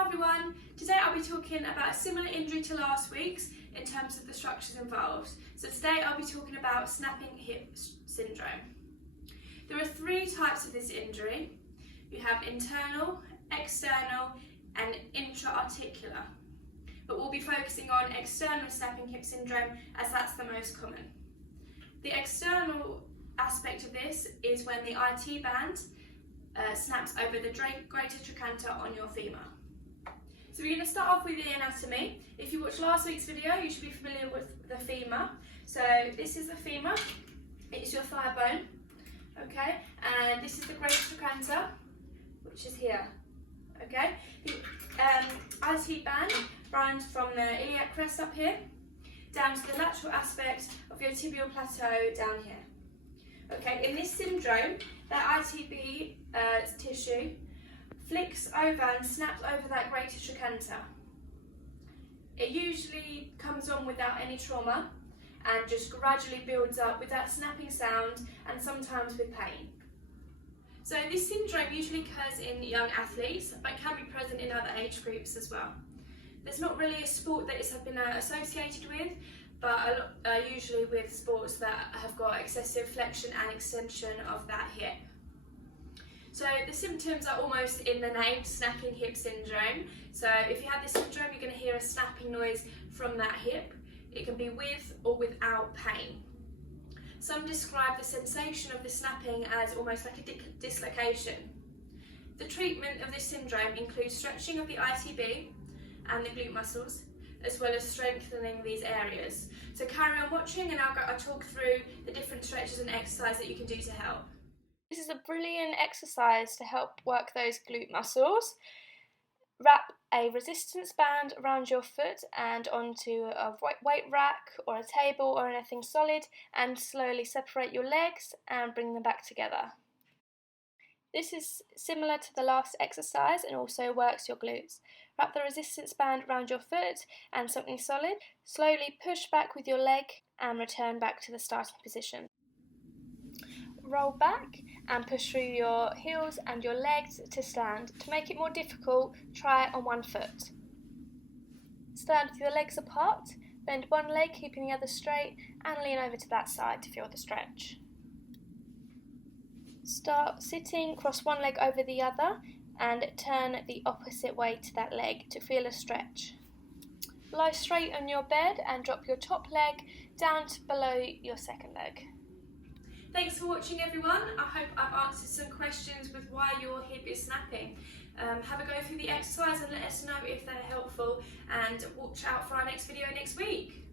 Hi everyone, today I'll be talking about a similar injury to last week's in terms of the structures involved. So today I'll be talking about snapping hip syndrome. There are three types of this injury. You have internal, external and intra-articular. But we'll be focusing on external snapping hip syndrome as that's the most common. The external aspect of this is when the IT band snaps over the greater trochanter on your femur. So we're going to start off with the anatomy. If you watched last week's video, you should be familiar with the femur. So this is the femur, it's your thigh bone, okay? And this is the greater trochanter, which is here, okay? The IT band runs from the iliac crest up here, down to the lateral aspect of your tibial plateau down here. Okay, in this syndrome, that ITB tissue flicks over and snaps over that greater trochanter. It usually comes on without any trauma and just gradually builds up with that snapping sound and sometimes with pain. So this syndrome usually occurs in young athletes but can be present in other age groups as well. There's not really a sport that it's been associated with, but usually with sports that have got excessive flexion and extension of that hip. So the symptoms are almost in the name, snapping hip syndrome. So if you have this syndrome, you're going to hear a snapping noise from that hip. It can be with or without pain. Some describe the sensation of the snapping as almost like a dislocation. The treatment of this syndrome includes stretching of the ITB and the glute muscles, as well as strengthening these areas. So carry on watching and I'll talk through the different stretches and exercises that you can do to help. This is a brilliant exercise to help work those glute muscles. Wrap a resistance band around your foot and onto a weight rack or a table or anything solid, and slowly separate your legs and bring them back together. This is similar to the last exercise and also works your glutes. Wrap the resistance band around your foot and something solid. Slowly push back with your leg and return back to the starting position. Roll back and push through your heels and your legs to stand. To make it more difficult, try it on one foot. Stand with your legs apart, bend one leg keeping the other straight and lean over to that side to feel the stretch. Start sitting, cross one leg over the other and turn the opposite way to that leg to feel a stretch. Lie straight on your bed and drop your top leg down to below your second leg. Thanks for watching everyone. I hope I've answered some questions with why your hip is snapping. Have a go through the exercise and let us know if they're helpful, and watch out for our next video next week.